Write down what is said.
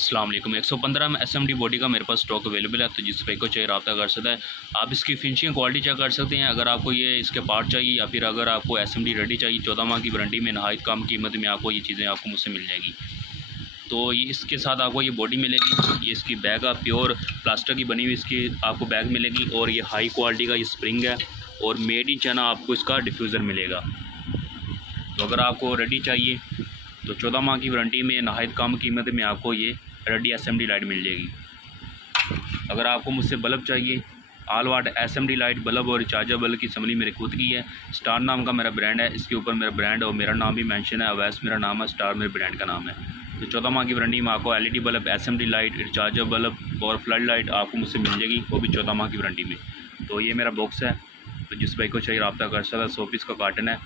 अस्सलाम वालेकुम। 115 में SMD बॉडी का मेरे पास स्टॉक अवेलेबल है, तो जिस भाई को चाहिए रब्ता कर सकता है। आप इसकी फिनिशिंग क्वालिटी चेक कर सकते हैं। अगर आपको ये इसके पार्ट चाहिए या फिर अगर आपको SMD रेडी चाहिए 14 माह की वारंटी में नहायत कम कीमत में आपको ये चीज़ें आपको मुझसे मिल जाएगी। तो ये इसके साथ आपको ये बॉडी मिलेगी, ये इसकी बैग है प्योर प्लास्टिक की बनी हुई इसकी आपको बैग मिलेगी, और ये हाई क्वालिटी का ये स्प्रिंग है, और मेड इन चाइना आपको इसका डिफ्यूज़र मिलेगा। तो अगर आपको रेडी चाहिए तो 14 माह की वारंटी में नहायत कम कीमत में आपको ये रेडी SMD लाइट मिल जाएगी। अगर आपको मुझसे बल्ब चाहिए, ऑल वाट SMD लाइट बल्ब और चार्जर बल्ब की असम्बली मेरी खुद की है। स्टार नाम का मेरा ब्रांड है, इसके ऊपर मेरा ब्रांड और मेरा नाम भी मेंशन है। अवैस मेरा नाम है, स्टार मेरे ब्रांड का नाम है। तो 14 माह की वारंटी में आपको LED bulb, SMD light, charger bulb और फ्लड लाइट आपको मुझसे मिल जाएगी, वो भी 14 माह की वारंटी में। तो ये मेरा बॉक्स है, तो जिस भाई को चाहिए रब्ता कर सकता है। 100 पीस का कार्टन है।